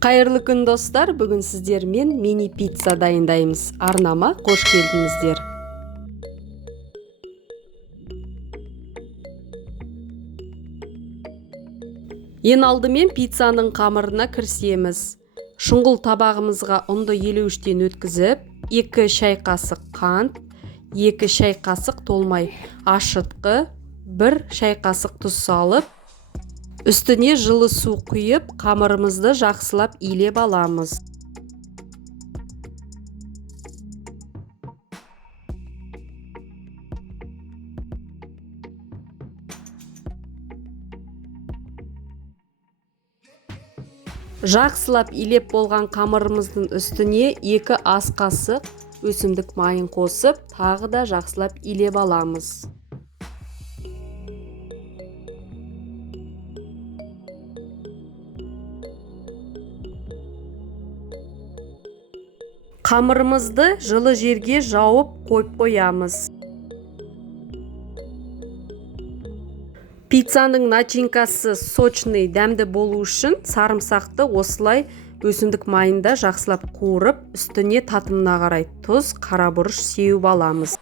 Қайырлы күн достар, бүгін сіздермен мини пицца дайындаймыз. Арнама қош келдіңіздер. Ең алдымен пиццаның қамырына кірісеміз. Шұңғыл табағымызға ұнды елеуіштен өткізіп, 2 шай қасық қант, 2 шай қасық толмай ашытқы, 1 шай қасық тұз салып, үстіне жылы су құйып, қамырымызды жақсылап илеп аламыз. Жақсылап илеп болған қамырымыздың үстіне 2 ас қасық өсімдік майын қосып, тағы да жақсылап илеп аламыз. Қамырымызды жылы жерге жауып қойып қоямыз. Пиццаның начинкасы сочный, дәмді болу үшін сарымсақты осылай өсімдік майында жақсылап қуырып, үстіне татымына қарай тұз, қарабұрыш сеуіп аламыз.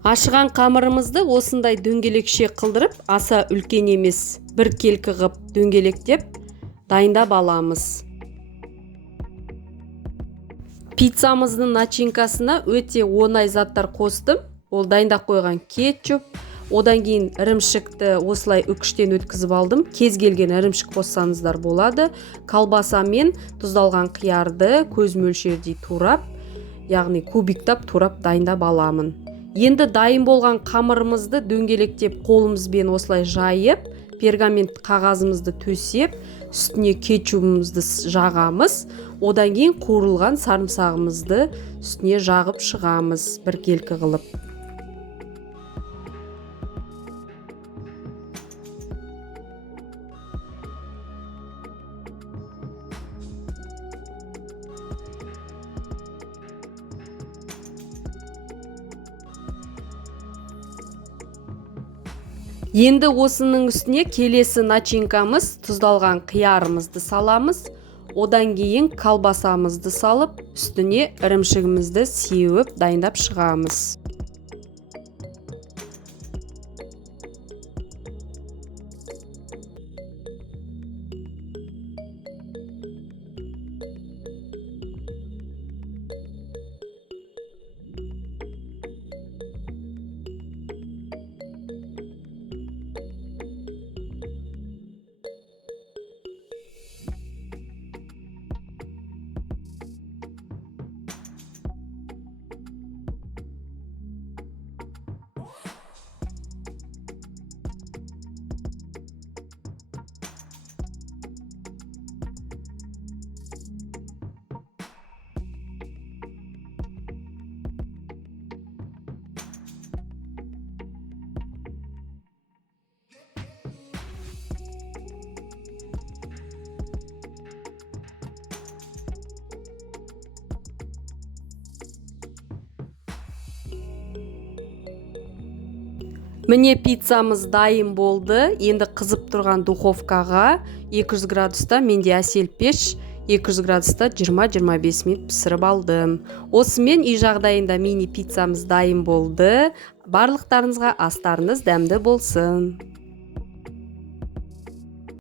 Ашыған қамырымызды осындай дөңгелекше қылдырып, аса үлкен емес, бір келкі ғып дөңгелектеп дайындап аламыз. Пиццамыздың начинкасына өте оңай заттар қостым. Ол дайындап қойған кетчуп, одан кейін ірімшікті осылай үкіштен өткізіп алдым. Кез келген ірімшік қоссаңыздар болады. Колбаса мен тұздалған қиярды көз мөлшердей турап, яғни кубиктап турап дайындап аламын. Енді дайын болған қамырымызды дөңгелектеп қолымызбен осылай жайып, пергамент қағазымызды төсеп, үстіне кетчупымызды жағамыз. Одан кейін қуырылған сарымсағымызды үстіне жағып шығамыз, бір келкі қылып. Енді осының үстіне келесі начинкамыз тұздалған қиярымызды саламыз. Одан кейін колбасамызды салып, үстіне ірімшігімізді сеуіп дайындап шығамыз. Міне пиццамыз дайын болды. Енді қызып тұрған духовкаға 200 градуста, менде әсел пеш, 200 градуста 20-25 минут пісіріп алдым. Осымен үй жағдайында мини пиццамыз дайын болды. Барлықтарыңызға астарыңыз дәмді болсын.